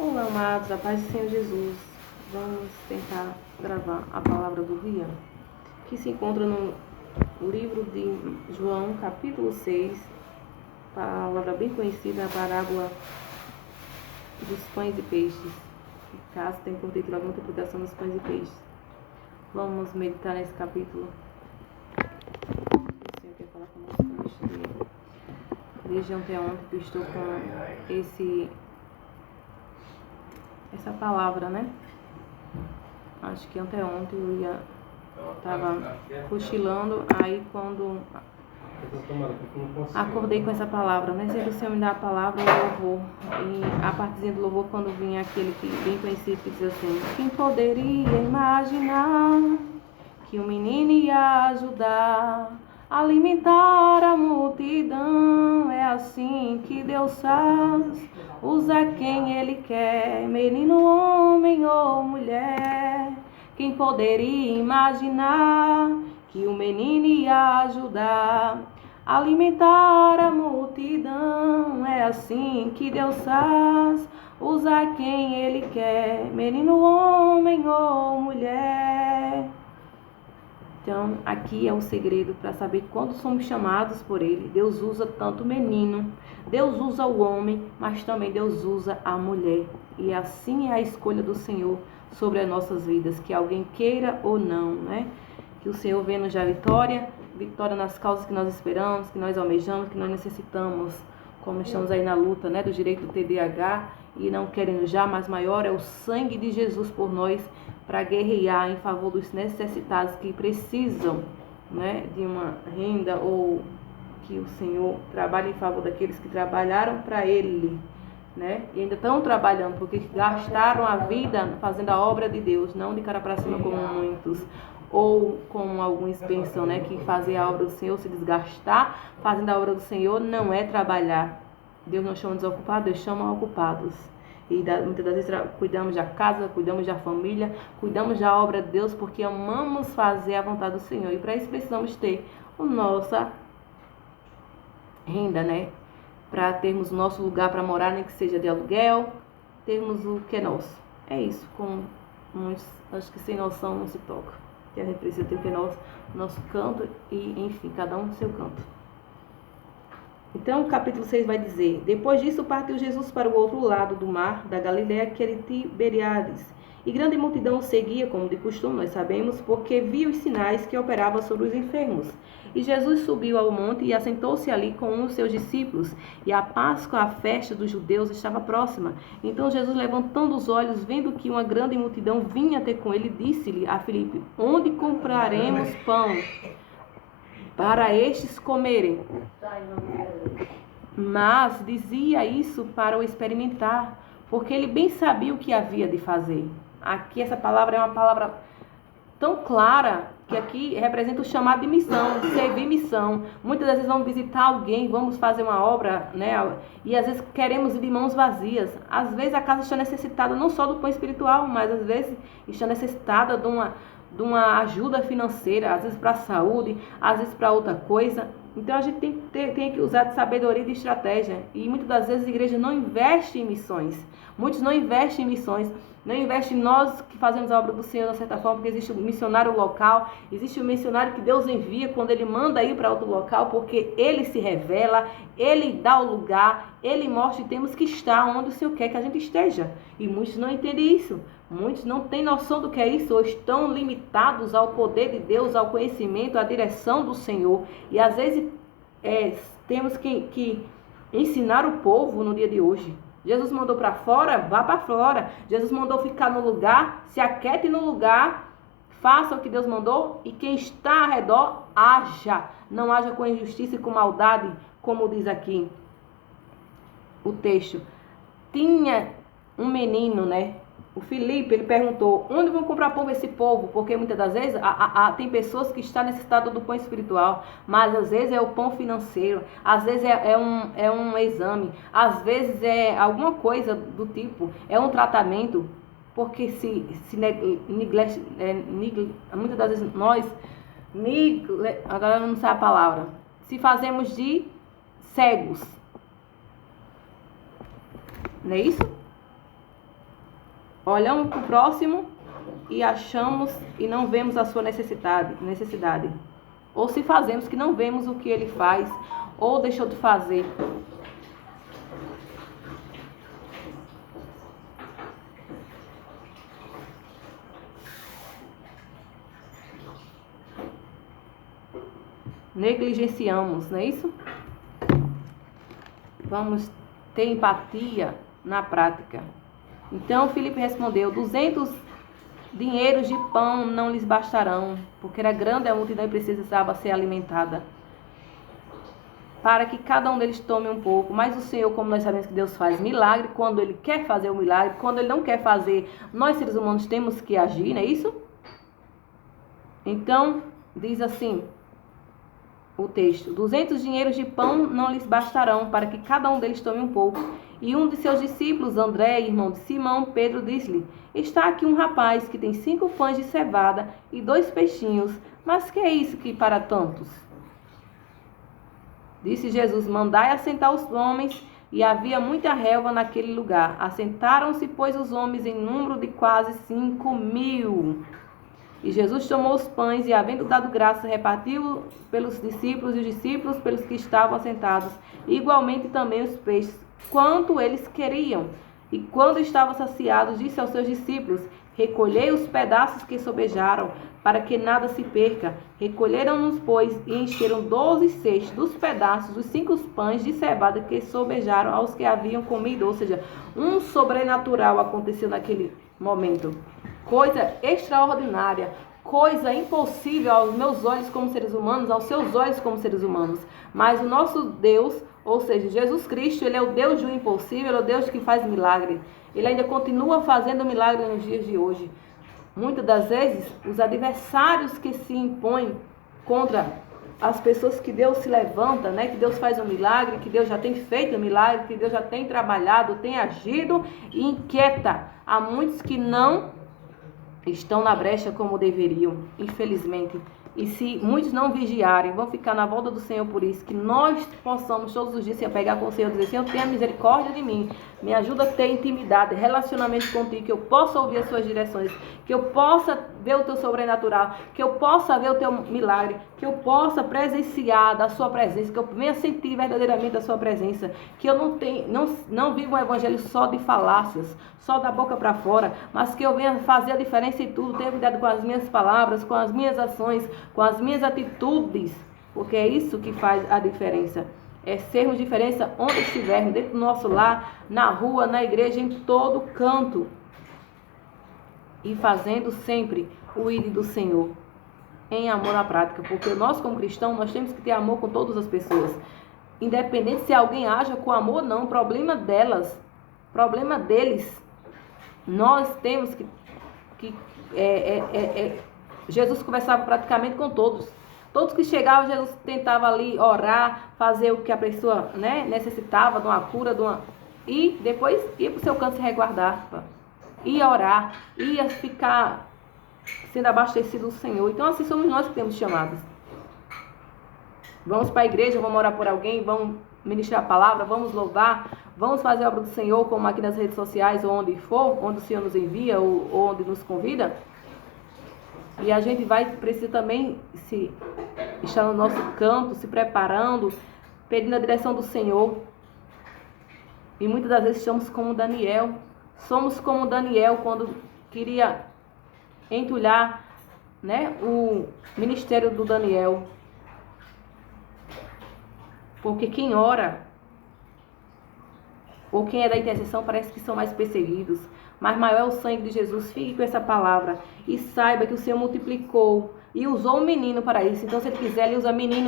Olá, amados, a paz do Senhor Jesus. Vamos tentar gravar a palavra do dia, que se encontra no livro de João, capítulo 6, palavra bem conhecida, a parábola dos pães e peixes. Caso tenha por título a multiplicação dos pães e peixes. Vamos meditar nesse capítulo. O Senhor quer falar conosco neste dia. Desde ontem que eu estou com essa palavra, né? Acho que ontem eu tava cochilando, aí quando acordei com essa palavra, né? Sempre o Senhor me dá a palavra, o louvor. E a partezinha do louvor, quando vinha aquele que bem conhecido, que diz assim: quem poderia imaginar que um menino ia ajudar a alimentar a multidão? É assim que Deus faz, usa quem Ele quer, menino, homem ou mulher. Quem poderia imaginar que um menino ia ajudar a alimentar a multidão? É assim que Deus faz, usa quem Ele quer, menino, homem ou mulher. Então, aqui é o segredo para saber quando somos chamados por Ele. Deus usa tanto o menino, Deus usa o homem, mas também Deus usa a mulher. E assim é a escolha do Senhor sobre as nossas vidas, que alguém queira ou não, né? Que o Senhor venha nos dar vitória nas causas que nós esperamos, que nós almejamos, que nós necessitamos. Como estamos aí na luta, né, do direito do TDAH e não querendo já, mas maior é o sangue de Jesus por nós, para guerrear em favor dos necessitados que precisam, né, de uma renda, ou que o Senhor trabalhe em favor daqueles que trabalharam para Ele, né, e ainda estão trabalhando, porque gastaram a vida fazendo a obra de Deus, não de cara para cima como muitos, ou como alguns pensam, né, que fazer a obra do Senhor, se desgastar fazendo a obra do Senhor, não é trabalhar. Deus não chama desocupados, Deus chama ocupados. E muitas das vezes cuidamos da casa, cuidamos da família, cuidamos da obra de Deus, porque amamos fazer a vontade do Senhor. E para isso precisamos ter a nossa renda, né? Para termos o nosso lugar para morar, nem que seja de aluguel, termos o que é nosso. É isso, com muitos, acho que sem noção não se toca. Que a gente precisa ter o que é nosso canto e, enfim, cada um no seu canto. Então, o capítulo 6 vai dizer: depois disso partiu Jesus para o outro lado do mar da Galiléia, que era Tiberíades. E grande multidão o seguia, como de costume, nós sabemos, porque via os sinais que operavam sobre os enfermos. E Jesus subiu ao monte e assentou-se ali com um dos seus discípulos. E a Páscoa, a festa dos judeus, estava próxima. Então Jesus, levantando os olhos, vendo que uma grande multidão vinha ter com ele, disse-lhe a Filipe: onde compraremos pão para estes comerem? Mas dizia isso para o experimentar, porque ele bem sabia o que havia de fazer. Aqui essa palavra é uma palavra tão clara, que aqui representa o chamado de missão, de servir missão. Muitas vezes vamos visitar alguém, vamos fazer uma obra, né? E às vezes queremos ir de mãos vazias. Às vezes a casa está necessitada não só do pão espiritual, mas às vezes está necessitada de uma ajuda financeira, às vezes para a saúde, às vezes para outra coisa. Então a gente tem que usar de sabedoria e de estratégia. E muitas das vezes a igreja não investe em missões. Muitos não investem em missões. Não investe em nós que fazemos a obra do Senhor, de certa forma, porque existe um missionário local, existe um missionário que Deus envia quando Ele manda ir para outro local, porque Ele se revela, Ele dá o lugar, Ele mostra, e temos que estar onde o Senhor quer que a gente esteja. E muitos não entendem isso. Muitos não têm noção do que é isso, ou estão limitados ao poder de Deus, ao conhecimento, à direção do Senhor. E às vezes temos que ensinar o povo no dia de hoje. Jesus mandou para fora, vá para fora. Jesus mandou ficar no lugar, se aquiete no lugar, faça o que Deus mandou, e quem está ao redor, haja. Não haja com injustiça e com maldade, como diz aqui o texto. Tinha um menino, né? O Filipe, ele perguntou: onde vão comprar pão esse povo? Porque muitas das vezes tem pessoas que estão necessitadas do pão espiritual, mas às vezes é o pão financeiro, às vezes é um exame, às vezes é alguma coisa do tipo, é um tratamento. Porque muitas das vezes nós, agora não sei a palavra, se fazemos de cegos, não é isso? olhamos para o próximo e achamos e não vemos a sua necessidade. Ou se fazemos que não vemos o que ele faz ou deixou de fazer. Negligenciamos, não é isso? Vamos ter empatia na prática. Então Filipe respondeu: 200 dinheiros de pão não lhes bastarão, porque era grande a multidão e precisava ser alimentada, para que cada um deles tome um pouco. Mas o Senhor, como nós sabemos que Deus faz milagre, quando Ele quer fazer o milagre, quando Ele não quer fazer, nós seres humanos temos que agir, não é isso? Então, diz assim o texto: 200 dinheiros de pão não lhes bastarão, para que cada um deles tome um pouco. E um de seus discípulos, André, irmão de Simão, Pedro, disse-lhe: está aqui um rapaz que tem 5 pães de cevada e 2 peixinhos, mas que é isso que para tantos? Disse Jesus: mandai assentar os homens. E havia muita relva naquele lugar. Assentaram-se, pois, os homens em número de quase 5.000. E Jesus tomou os pães e, havendo dado graça, repartiu pelos discípulos e os discípulos pelos que estavam assentados, e igualmente também os peixes, quanto eles queriam. E quando estavam saciados, disse aos seus discípulos: recolhei os pedaços que sobejaram, para que nada se perca. Recolheram-nos, pois, e encheram 12 cestos dos pedaços dos 5 pães de cevada que sobejaram aos que haviam comido. Ou seja, um sobrenatural aconteceu naquele momento. Coisa extraordinária, coisa impossível aos meus olhos como seres humanos, aos seus olhos como seres humanos. Mas o nosso Deus, ou seja, Jesus Cristo, Ele é o Deus do impossível, Ele é o Deus que faz milagre. Ele ainda continua fazendo milagre nos dias de hoje. Muitas das vezes, os adversários que se impõem contra as pessoas que Deus se levanta, né? Que Deus faz um milagre, que Deus já tem feito um milagre, que Deus já tem trabalhado, tem agido e inquieta. Há muitos que não estão na brecha como deveriam, infelizmente. E se muitos não vigiarem, vão ficar na volta do Senhor. Por isso que nós possamos todos os dias se apegar com o Senhor, dizer: Senhor, tenha misericórdia de mim, me ajuda a ter intimidade, relacionamento contigo, que eu possa ouvir as suas direções, que eu possa ver o teu sobrenatural, que eu possa ver o teu milagre, que eu possa presenciar da sua presença, que eu venha sentir verdadeiramente a sua presença, que eu não viva um evangelho só de falácias, só da boca para fora, mas que eu venha fazer a diferença em tudo, tenha cuidado com as minhas palavras, com as minhas ações, com as minhas atitudes, porque é isso que faz a diferença. É sermos diferença onde estivermos, dentro do nosso lar, na rua, na igreja, em todo canto. E fazendo sempre o ID do Senhor, em amor na prática. Porque nós, como cristãos, nós temos que ter amor com todas as pessoas. Independente se alguém haja com amor ou não, problema delas, problema deles. Nós temos que Jesus conversava praticamente com todos. Todos que chegavam, Jesus tentava ali orar, fazer o que a pessoa, né, necessitava, de uma cura, e depois ia para o seu canto se resguardar, ia orar, ia ficar sendo abastecido do Senhor. Então assim somos nós que temos chamados. Vamos para a igreja, vamos orar por alguém, vamos ministrar a palavra, vamos louvar, vamos fazer a obra do Senhor, como aqui nas redes sociais, ou onde for, onde o Senhor nos envia, ou onde nos convida. E a gente precisa também estar no nosso canto, se preparando, pedindo a direção do Senhor. E muitas das vezes somos como Daniel. Somos como Daniel quando queria entulhar, né, o ministério do Daniel. Porque quem ora, ou quem é da intercessão, parece que são mais perseguidos. Mas maior é o sangue de Jesus. Fique com essa palavra e saiba que o Senhor multiplicou e usou o menino para isso. Então, se ele quiser, ele usa menino.